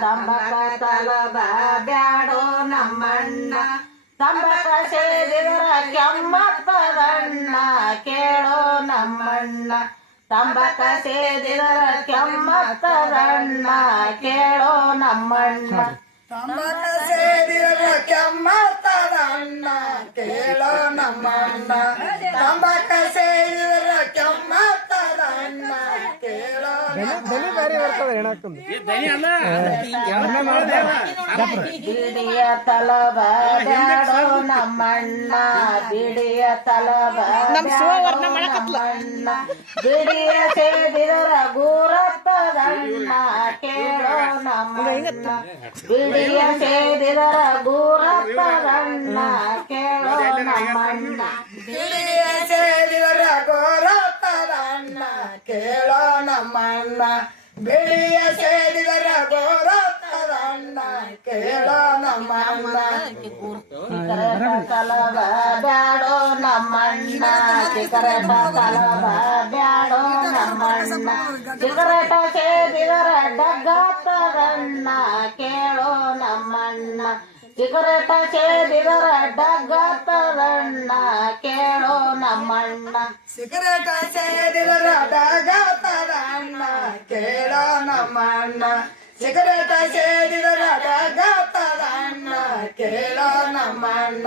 ತಂಬಕ ತಲಬ ಬ್ಯಾಡೋ ನಮ್ಮಣ್ಣ ತಂಬಕ ಸೇದಿದ್ರ ಕೆಮ್ಮತ್ತದಣ್ಣ ಕೇಳೋ ನಮ್ಮಣ್ಣ ತಂಬಕ ಸೇದಿದ್ರ ಕೆಮ್ಮತ್ತದಣ್ಣ ಕೇಳೋ ನಮ್ಮಣ್ಣ ತಂಬಕ ಸೇದಿದ್ರ ಕೆಮ್ಮತ್ತದಣ್ಣ ಕೇಳೋ ನಮ್ಮಣ್ಣ ತಂಬಕ ಸೇದಿದ್ರ ಕೆಮ್ಮತ್ತದಣ್ಣ ಕೇಳೋ ಧ್ವನಿ ಬೇರೆ ಬರ್ತದೆ ಹೇಳಕ್ಕಂದು ಬಿಡಿಯ ತಲಬ ಬ್ಯಾಡೋ ನಮ್ಮಣ್ಣ ಬಿಡಿಯ ತಲಬ ನಮ್ಮಣ್ಣ ಬಿಡಿಯ ಸೇದಿದ್ರ ಗೂರತ್ತದಣ್ಣ ಕೇಳೋ ನಮ್ಮಣ್ಣ ಬಿಡಿಯ ಸೇದಿದ್ರ ಗೂರತ್ತದಣ್ಣ ಕೇಳೋ ನಮ್ಮಣ್ಣ ಬಿಡಿಯ ಸೇದಿದ್ರ ಗೋರತ್ತದಣ್ಣ ಕೇಳೋ ನಮ್ಮಣ್ಣ ಬಿಳಿಯ ಸೇದಿದ್ರ ಗೋರತ್ತದಣ್ಣ ಕೇಳೋ ನಮ್ಮಣ್ಣ ತಲಬ ಬ್ಯಾಡೋ ನಮ್ಮಣ್ಣ ಸಿಗರೇಟ ತಲಬ ಬ್ಯಾಡೋ ನಮ್ಮಣ್ಣ ಸಿಗರೇಟ ಸೇದಿದ್ರ ಡಗ್ಗತ್ತದಣ್ಣ ಕೇಳೋ ನಮ್ಮಣ್ಣ ಸಿಗರೇಟ ಸೇದಿದ್ರ ಡಗ್ಗತ್ತದಣ್ಣ ಕೇಳೋ ನಮ್ಮಣ್ಣ ಸಿಗರೇಟ ಸೇದಿದ್ರ ಡಗ್ಗತ್ತದಣ್ಣ ಕೇಳೋ ನಮ್ಮಣ್ಣ ಸಿಗರೇಟ ಸೇದಿದ್ರ ಡಗ್ಗತ್ತದಣ್ಣ ಕೇಳೋ ನಮ್ಮಣ್ಣ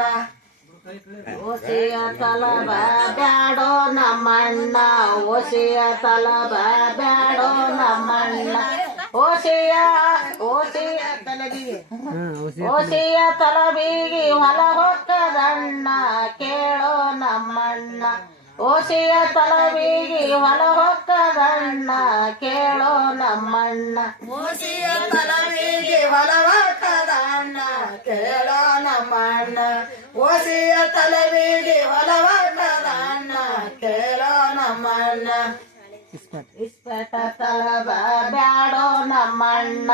ಓಸಿಯ ತಲಬ ಬ್ಯಾಡೋ ನಮ್ಮಣ್ಣ ಓಸಿಯ ತಲಬ ಬ್ಯಾಡೋ ನಮ್ಮಣ್ಣ ಓಸಿಯ ತಲಬಿಗಿ ಹೊಲ ಹೊಕ್ಕದಣ್ಣ ಕೇಳೋ ನಮ್ಮಣ್ಣ ಓಸಿಯ ತಲಬಿಗಿ ಹೊಲ ಹೊಕ್ಕದಣ್ಣ ಕೇಳೋ ನಮ್ಮಣ್ಣ ಓಸಿಯ ತಲವಿಗೆ ಹೊಲವಕ್ಕದಣ್ಣ ಕೇಳೋ ನಮ್ಮಣ್ಣ ಓಸಿಯ ತಲವಿಗೆ ಹೊಲವಕ್ಕದಣ್ಣ ಕೇಳೋ ನಮ್ಮಣ್ಣ ಇಸ್ಪೇಟ ತಲಬ ಬ್ಯಾಡೋ ನಮ್ಮಣ್ಣ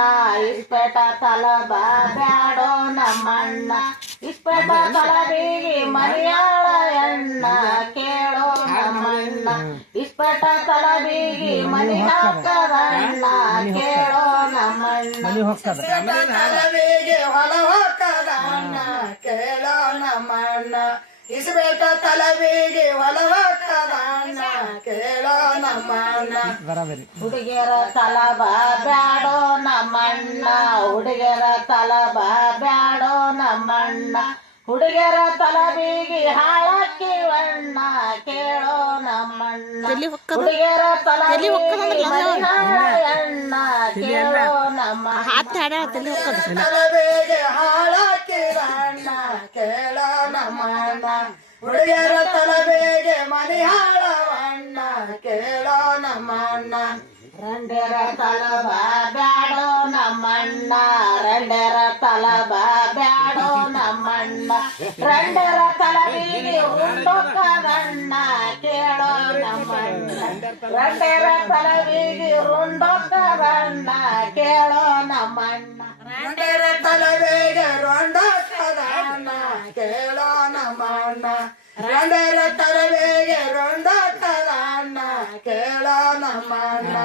ಇಸ್ಪೇಟ ತಲಬ ಬ್ಯಾಡೋ ನಮ್ಮಣ್ಣ ಇಸ್ಪೇಟ ತಲಬಿಗಿ ಮರಿಯಾಳ ಎಣ್ಣ ಕೇಳೋ ನಮ್ಮಣ್ಣ ಇಸ್ಪೇಟ ತಲಬಿಗಿ ಮನಿ ಹಾಕದಣ್ಣ ಕೇಳೋ ನಮ್ಮಣ್ಣ ತಲವಿಗೆ ಹೊಲವಕ್ಕದಣ್ಣ ಕೇಳೋ ನಮ್ಮಣ್ಣ ಇಸ್ಬೇಟ ತಲವಿಗೆ ಹೊಲವಕ್ಕದಣ್ಣ ಕೇಳೋ ನಮ್ಮಣ್ಣ ಹುಡುಗಿಯರ ತಲಬ ಬ್ಯಾಡೋ ನಮ್ಮಣ್ಣ ಹುಡುಗಿಯರ ತಲಬ ಬ್ಯಾಡೋ ನಮ್ಮಣ್ಣ ಹುಡುಗಿಯರ ತಲಬಿಗಿ ಹಾಳಕ್ಕಿವಣ್ಣ ಕೇಳೋ ನಮ್ಮಣ್ಣ ಹುಡುಗಿಯರ ತಲಬಿಗಿ ಎಣ್ಣ ಕೇಳೋ ನಮ್ಮ ತಲವಿಗೆ ಹಾಳಕ್ಕಿವಣ್ಣ ಕೇಳೋ ನಮ್ಮಣ್ಣ ಹುಡುಗಿಯರ ತಲವಿಗೆ ಮನಿ ಹಾಳವಣ್ಣ ಕೇಳೋ ನಮ್ಮಣ್ಣ ರಂಡೆರ ತಲಬ ಬ್ಯಾಡೋ ನಮ್ಮಣ್ಣ ರಂಡೆರ ತಲಬ ಬ್ಯಾಡೋ ನಮ್ಮಣ್ಣ ರಂಡೆರ ತಲಬಿಗಿ ರುಂಡೊಕ್ಕದಣ್ಣ ಕೇಳೋ ನಮ್ಮಣ್ಣ ರಂಡೆರ ತಲಬಿಗಿ ರುಂಡೊಕ್ಕದಣ್ಣ ಕೇಳೋ ನಮ್ಮಣ್ಣ ರಂಡೆರ ತಲವಿಗೆ ರೊಂಡಕ್ಕದಣ್ಣ ಕೇಳೋ ನಮ್ಮಣ್ಣ ರಂಡೆರ ತಲವಿಗೆ ರೊಂಡಕ್ಕದಣ್ಣ ಕೇಳೋ ನಮ್ಮಣ್ಣ